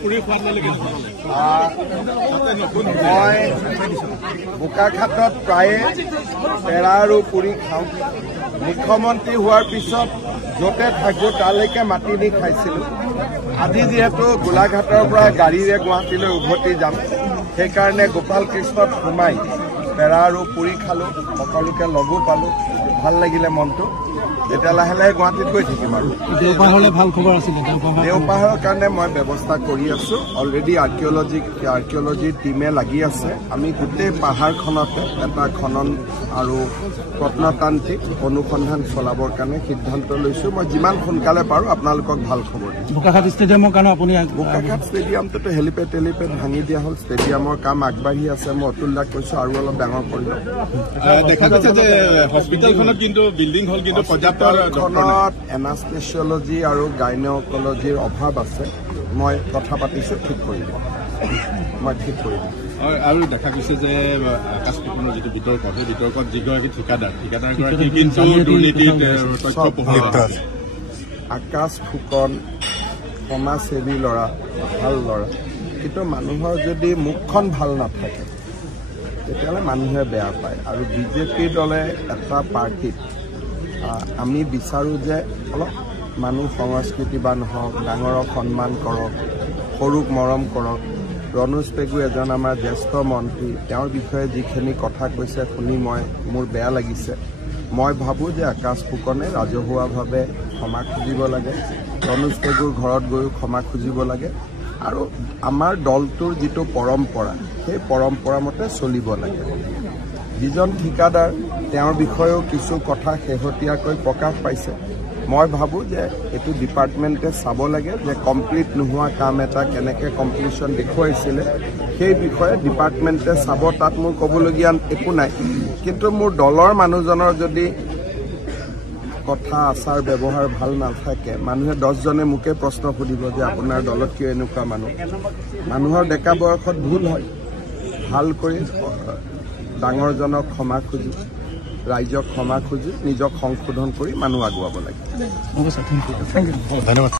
মই বোকাখাটত প্ৰায়ে পেৰা আৰু পুৰি খাওঁ। মুখ্যমন্ত্ৰী হোৱাৰ পিছত য'তে থাকোঁ তালৈকে মাতি নি খাইছিলোঁ। আজি যিহেতু গোলাঘাটৰ পৰা গাড়ীৰে গুৱাহাটীলৈ উভতি যাম, সেইকাৰণে গোপাল কৃষ্ণত সোমাই পেৰা আৰু পুৰি খালোঁ, সকলোকে লগো পালোঁ, ভাল লাগিলে মনটো। এতিয়া লাহে লাহে গুৱাহাটীত গৈ থাকিম আৰু দেওপাহাৰলৈ ভাল খবৰ আছিলে। দেওপাহাৰৰ কাৰণে মই ব্যৱস্থা কৰি আছোঁ। অলৰেডি আৰ্কিঅলজিৰ টীমে লাগি আছে। আমি গোটেই পাহাৰখনতে এটা খনন আৰু প্ৰত্নতান্ত্ৰিক অনুসন্ধান চলাবৰ কাৰণে সিদ্ধান্ত লৈছোঁ। মই যিমান সোনকালে পাৰোঁ আপোনালোকক ভাল খবৰ দিম। বোকাখাট ষ্টেডিয়ামৰ কাৰণে আপুনি বোকাখাট ষ্টেডিয়ামটোতো হেলিপেড ভাঙি দিয়া হ'ল। ষ্টেডিয়ামৰ কাম আগবাঢ়ি আছে। মই অতুল দাক কৈছোঁ আৰু অলপ ডাঙৰ কৰি লওঁ। দেখা গৈছে যে হস্পিটেলখনত কিন্তু বিল্ডিং হল, কিন্তু পৰ্যাপ্ত এনাস্থেচিয়লজি আৰু গাইনকলজিৰ অভাৱ আছে। মই কথা পাতিছোঁ, ঠিক কৰি দিম। আৰু দেখা গৈছে যে আকাশ ফুকনৰ যিটো বিতৰ্ক, সেই বিতৰ্কত যিগৰাকী ঠিকাদাৰগৰাকী কিন্তু দুৰ্নীতিত তথ্য পোহৰা। আকাশ ফুকন সমাজসেৱী ল'ৰা, ভাল ল'ৰা, কিন্তু মানুহৰ যদি মুখখন ভাল নাথাকে তেতিয়াহ'লে মানুহে বেয়া পায়। আৰু বিজেপি দলে এটা পাৰ্টিত আমি বিচাৰোঁ যে অলপ মানুহ সংস্কৃতিবান হওক, ডাঙৰক সন্মান কৰক, সৰুক মৰম কৰক। ৰণোজ পেগু এজন আমাৰ জ্যেষ্ঠ মন্ত্ৰী, তেওঁৰ বিষয়ে যিখিনি কথা কৈছে শুনি মোৰ বেয়া লাগিছে। মই ভাবোঁ যে আকাশ ফুকনে ৰাজহুৱাভাৱে ক্ষমা খুজিব লাগে, ৰণোজ পেগুৰ ঘৰত গৈও ক্ষমা খুজিব লাগে, আৰু আমাৰ দলটোৰ যিটো পৰম্পৰা সেই পৰম্পৰা মতে চলিব লাগে। যিজন ঠিকাদাৰ তেওঁৰ বিষয়েও কিছু কথা শেহতীয়াকৈ প্ৰকাশ পাইছে। মই ভাবোঁ যে এইটো ডিপাৰ্টমেণ্টে চাব লাগে যে কমপ্লিট নোহোৱা কাম এটা কেনেকৈ কমপ্লিশ্যন দেখুৱাইছিলে, সেই বিষয়ে ডিপাৰ্টমেণ্টে চাব। তাত মোৰ ক'বলগীয়া একো নাই। কিন্তু মোৰ দলৰ মানুহজনৰ যদি কথা আচাৰ ব্যৱহাৰ ভাল নাথাকে, মানুহে 10জনে মোকে প্ৰশ্ন সুধিব যে আপোনাৰ দলত কিয় এনেকুৱা মানুহৰ ডেকা বয়সত ভুল হয়। ভাল কৰি ডাঙৰজনক ক্ষমা খুজি, ৰাইজক ক্ষমা খুজি, নিজক সংশোধন কৰি মানুহ আগুৱাব লাগে। ধন্যবাদ।